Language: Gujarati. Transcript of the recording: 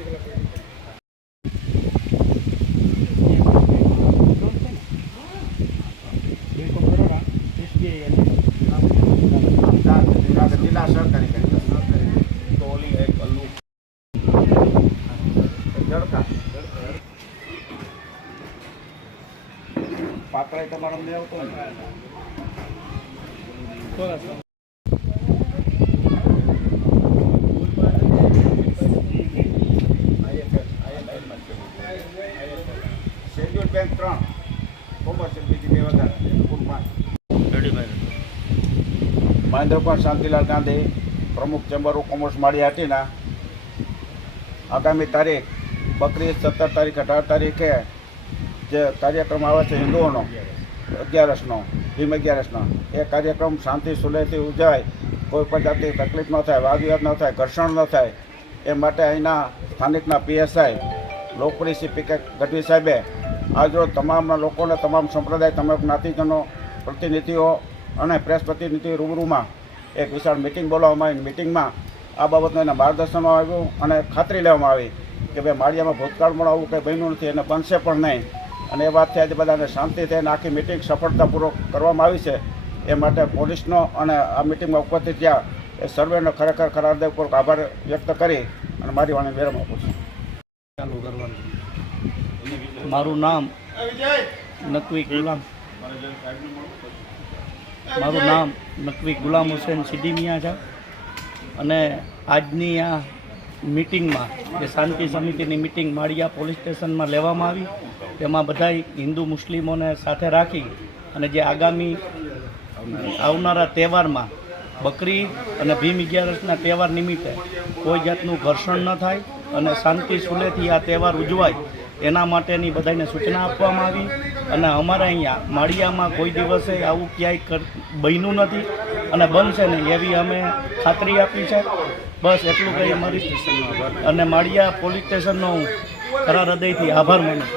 Gracias. જિલ્લા સરકારી ટોલી એક અલ્લુ જડકા. પાતળાઈ તમારે અમને આવતો ને? બેંક ત્રણ. કોમર્શિયલ બીજી બે વધારે. કુલ પાંચ. મહેન્દ્રપાલ શાંતિલાલ ગાંધી, પ્રમુખ chamber of commerce Mali Hatina આગામી તારીખ બકરી સત્તર તારીખ, અઢાર તારીખે જે કાર્યક્રમ આવે છે હિન્દુઓનો, અગિયારસનો, ભીમ અગિયારસનો, એ કાર્યક્રમ શાંતિ સુલેહથી ઉજાય, કોઈ પણ જાતની તકલીફ ન થાય વાદ વિવાદ ન થાય, ઘર્ષણ ન થાય, એ માટે અહીંના સ્થાનિકના પીએસઆઈ લોકપ્રિય શ્રી પી કે ગઢવી સાહેબે, આજરોજ તમામના લોકોને, તમામ સંપ્રદાય, તમામ જ્ઞાતિજનો, પ્રતિનિધિઓ અને પ્રેસ પ્રતિનિધિ રૂબરૂમાં એક વિશાળ મિટિંગ બોલાવવામાં આવી. મિટિંગમાં આ બાબતનું એને માર્ગદર્શનમાં આવ્યું અને ખાતરી લેવામાં આવી કે ભાઈ માળિયામાં ભૂતકાળમાં આવું કંઈ બન્યું નથી અને બનશે પણ નહીં. અને એ વાત આજે બધાને શાંતિ થઈને આખી મિટિંગ સફળતાપૂર્વક કરવામાં આવી છે. એ માટે પોલીસનો અને આ મિટિંગમાં ઉપસ્થિત થયા એ સર્વેનો ખરેખર ખરા હૃદયપૂર્વક આભાર વ્યક્ત કરી અને મારી વાણી વિરામ આપું છું. મારું નામ નકવી ગુલામ. મારું નામ નકવી ગુલામ હુસેન સિદ્દીમિયા છે. અને આજની આ મિટિંગમાં જે શાંતિ સમિતિની મિટિંગ માળિયા પોલીસ સ્ટેશનમાં લેવામાં આવી, તેમાં બધાય હિન્દુ મુસ્લિમોને સાથે રાખી અને જે આગામી આવનારા તહેવારમાં બકરી અને ભીમ અગિયારસના તહેવાર નિમિત્તે કોઈ જાતનું ઘર્ષણ ન થાય અને શાંતિ સુલેથી આ તહેવાર ઉજવાય એના માટેની બધાને સૂચના આપવામાં આવી અને અમારે અહીંયા માળિયામાં કોઈ દિવસે આવું ક્યાંય બન્યું નથી અને બનશે નહીં એવી અમે ખાતરી આપી છે. બસ એટલું કંઈ અમારી અને માળિયા પોલીસ સ્ટેશનનો હું ખરા હૃદયથી આભાર માનું